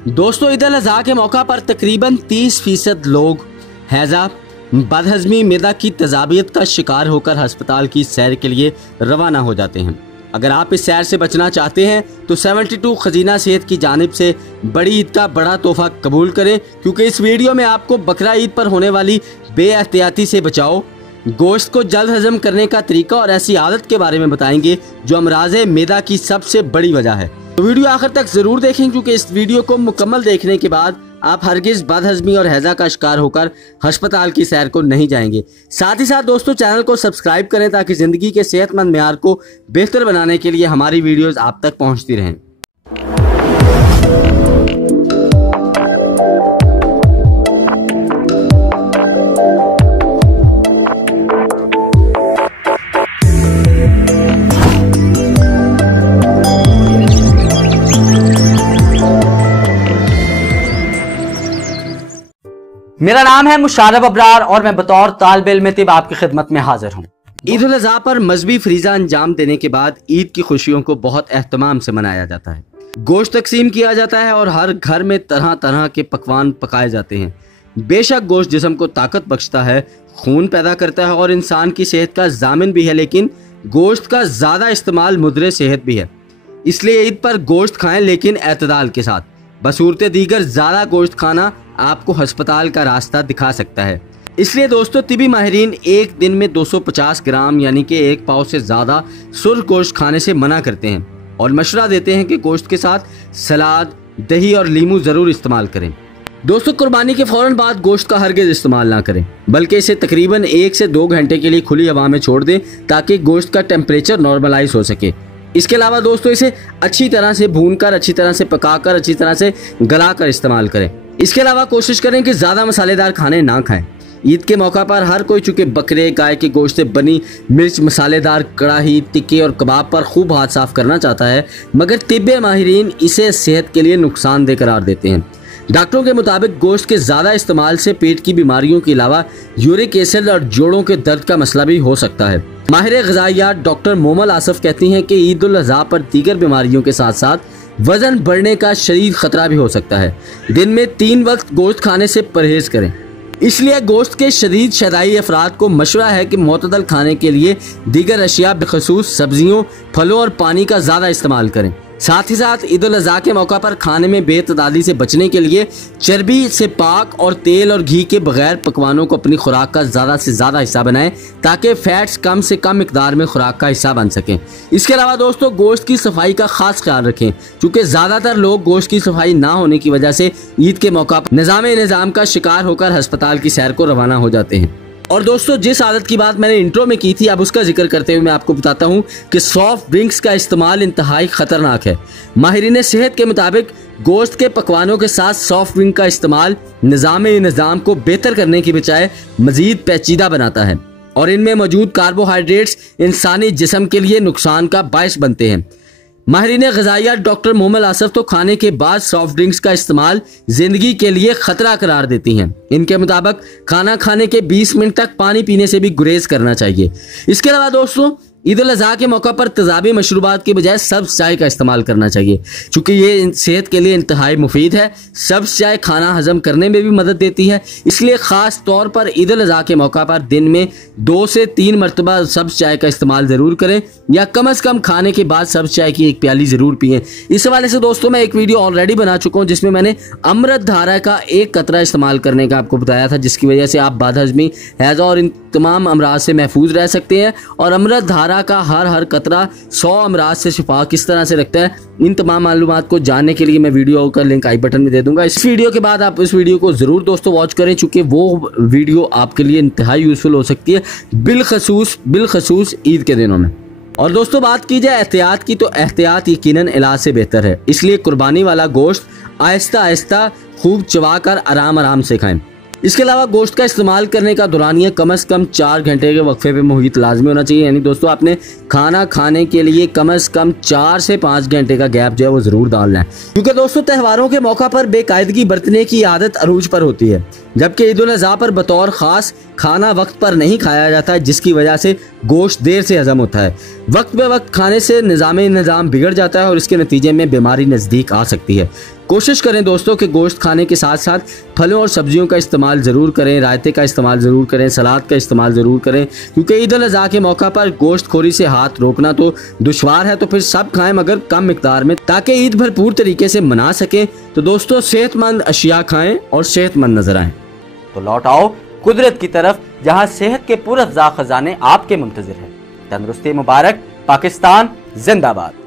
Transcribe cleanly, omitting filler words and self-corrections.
दोस्तों, ईद उल अज़हा के मौका पर तकरीबन 30% लोग हैज़ा, बदहज़मी, मैदा की तज़ाबियत का शिकार होकर अस्पताल की सैर के लिए रवाना हो जाते हैं। अगर आप इस सैर से बचना चाहते हैं तो 72 खजीना सेहत की जानिब से बड़ी ईद का बड़ा तोहफा कबूल करें, क्योंकि इस वीडियो में आपको बकरा ईद पर होने वाली बेएहतियाती से बचाओ, गोश्त को जल्द हजम करने का तरीका और ऐसी आदत के बारे में बताएंगे जो अमराज़े मैदा की सबसे बड़ी वजह है। तो वीडियो आखिर तक जरूर देखें, क्योंकि इस वीडियो को मुकम्मल देखने के बाद आप हरगिज बदहज़मी और हैज़ा का शिकार होकर अस्पताल की सैर को नहीं जाएंगे। साथ ही साथ दोस्तों, चैनल को सब्सक्राइब करें ताकि ज़िंदगी के सेहतमंद मेयार को बेहतर बनाने के लिए हमारी वीडियोज़ आप तक पहुँचती रहें। मेरा नाम है मुशारफ अबरार और मैं बतौर तालिब इल्म तिब आपकी खिदमत में हाजिर हूँ। ईद उल अज़हा पर मजहबी फरीज़ा अंजाम देने के बाद ईद की खुशियों को बहुत एहतमाम से मनाया जाता है। गोश्त तकसीम किया जाता है और हर घर में तरह तरह के पकवान पकाए जाते हैं। बेशक गोश्त जिस्म को ताकत बख्शता है, खून पैदा करता है और इंसान की सेहत का जामिन भी है, लेकिन गोश्त का ज़्यादा इस्तेमाल मुद्रे सेहत भी है। इसलिए ईद पर गोश्त खाएं, लेकिन एतदाल के साथ। बसूरत दीगर ज़्यादा गोश्त खाना आपको अस्पताल का रास्ता दिखा सकता है। इसलिए दोस्तों, तिबी माहिरीन एक दिन में 250 ग्राम यानी कि 1 पाव से ज़्यादा सुर्ख गोश्त खाने से मना करते हैं और मशवरा देते हैं कि गोश्त के साथ सलाद, दही और लीमू ज़रूर इस्तेमाल करें। दोस्तों, कुर्बानी के फ़ौरन बाद गोश्त का हरगिज़ इस्तेमाल ना करें, बल्कि इसे तकरीबन 1 से 2 घंटे के लिए खुली हवा में छोड़ दें ताकि गोश्त का टेम्परेचर नॉर्मलाइज हो सके। इसके अलावा दोस्तों, इसे अच्छी तरह से भूनकर, अच्छी तरह से पकाकर, अच्छी तरह से गलाकर इस्तेमाल करें। इसके अलावा कोशिश करें कि ज़्यादा मसालेदार खाने ना खाएं। ईद के मौका पर हर कोई चूँकि बकरे, गाय के गोश्त से बनी मिर्च मसालेदार कढ़ाई, टिक्के और कबाब पर खूब हाथ साफ करना चाहता है, मगर तिब्बे माहिरीन इसे सेहत के लिए नुकसानदेह करार देते हैं। डॉक्टरों के मुताबिक गोश्त के ज़्यादा इस्तेमाल से पेट की बीमारियों के अलावा यूरिक एसिड और जोड़ों के दर्द का मसला भी हो सकता है। माहिर ग़िज़ाइयात डॉक्टर मोमल आसफ कहती हैं कि ईद उल अज़हा पर दीगर बीमारियों के साथ साथ वज़न बढ़ने का शदीद ख़तरा भी हो सकता है। दिन में 3 वक्त गोश्त खाने से परहेज़ करें। इसलिए गोश्त के शदीद शदाई अफराद को मशवरा है कि मुतदल खाने के लिए दीगर अशिया बखसूस सब्जियों, फलों और पानी का ज़्यादा इस्तेमाल करें। साथ ही साथ ईद उल अज़हा के मौका पर खाने में बेतदादी से बचने के लिए चर्बी से पाक और तेल और घी के बगैर पकवानों को अपनी खुराक का ज़्यादा से ज़्यादा हिस्सा बनाएं ताकि फैट्स कम से कम मिकदार में खुराक का हिस्सा बन सकें। इसके अलावा दोस्तों, गोश्त की सफाई का खास ख्याल रखें, क्योंकि ज़्यादातर लोग गोश्त की सफाई ना होने की वजह से ईद के मौका पर निज़ाम का शिकार होकर अस्पताल की सैर को रवाना हो जाते हैं। और दोस्तों, जिस आदत की बात मैंने इंट्रो में की थी, अब उसका जिक्र करते हुए मैं आपको बताता हूं कि सॉफ्ट ड्रिंक्स का इस्तेमाल इंतहाई खतरनाक है। माहिरीन सेहत के मुताबिक गोश्त के पकवानों के साथ सॉफ्ट ड्रिंक का इस्तेमाल निज़ाम को बेहतर करने की बजाय मजीद पेचीदा बनाता है और इनमें मौजूद कार्बोहाइड्रेट्स इंसानी जिस्म के लिए नुकसान का बायस बनते हैं। माहिरीन ग़िज़ाइयात डॉक्टर मोमल आसफ तो खाने के बाद सॉफ्ट ड्रिंक्स का इस्तेमाल जिंदगी के लिए खतरा करार देती हैं। इनके मुताबिक खाना खाने के 20 मिनट तक पानी पीने से भी गुरेज करना चाहिए। इसके अलावा दोस्तों, ईद उल अज़हा के मौका पर तेज़ाबी मशरूबात के बजाय सब्ज़ चाय का इस्तेमाल करना चाहिए, क्योंकि ये सेहत के लिए इंतहाई मुफीद है। सब्ज़ चाय खाना हजम करने में भी मदद देती है। इसलिए ख़ास तौर पर ईद उल अज़हा के मौका पर दिन में 2 से 3 मरतबा सब्ज़ चाय का इस्तेमाल ज़रूर करें, या कम से कम खाने के बाद सब्ज़ चाय की 1 प्याली ज़रूर पिएँ। इस हवाले से दोस्तों, मैं एक वीडियो ऑलरेडी बना चुका हूँ जिसमें मैंने अमृत धारा का 1 कतरा इस्तेमाल करने का आपको बताया था, जिसकी वजह से आप बदहज़मी, हैज़ा और इन तमाम अमराज से महफूज रह सकते हैं। और अमृत धारा का हर कतरा 100 अमराज से शिफा किस तरह से रखता है, इन तमाम मालूमात को जानने के लिए मैं वीडियो का लिंक आई बटन में दे दूंगा। इस वीडियो के बाद आप इस वीडियो को ज़रूर दोस्तों वॉच करें, चूँकि वो वीडियो आपके लिए इंतहाई यूज़फुल हो सकती है, बिलखसूस ईद के दिनों में। और दोस्तों, बात की जाए एहतियात की, तो एहतियात यकीनन इलाज से बेहतर है। इसलिए कुर्बानी वाला गोश्त आहिस्ता आहिस्ता खूब चबाकर आराम से खाएं। इसके अलावा गोश्त का इस्तेमाल करने का दौरानिया कम से कम 4 घंटे के वक्फे पे मुहित लाजमी होना चाहिए। यानी दोस्तों, आपने खाना खाने के लिए कम से कम 4 से 5 घंटे का गैप जो है वो ज़रूर डालना है, क्योंकि दोस्तों, त्योहारों के मौका पर बेकायदगी बरतने की आदत अरूज पर होती है। जबकि ईद उल अज़हा पर बतौर ख़ास खाना वक्त पर नहीं खाया जाता है, जिसकी वजह से गोश्त देर से हजम होता है। वक्त बे वक्त खाने से निज़ाम बिगड़ जाता है और इसके नतीजे में बीमारी नज़दीक आ सकती है। कोशिश करें दोस्तों कि गोश्त खाने के साथ साथ फलों और सब्जियों का इस्तेमाल ज़रूर करें, रायते का इस्तेमाल ज़रूर करें, सलाद का इस्तेमाल ज़रूर करें, क्योंकि ईद उल अज़हा के मौका पर गोश्त खोरी से हाथ रोकना तो दुश्वार है, तो फिर सब खाएं मगर कम मिकदार में, ताकि ईद भरपूर तरीके से मना सकें। तो दोस्तों सेहतमंद अशिया खाएं और सेहतमंद नजर आएं। तो लौट आओ कुदरत की तरफ, जहां सेहत के पुरअफ़ज़ा खजाने आपके मुंतज़िर हैं। तंदुरुस्ती मुबारक, पाकिस्तान जिंदाबाद।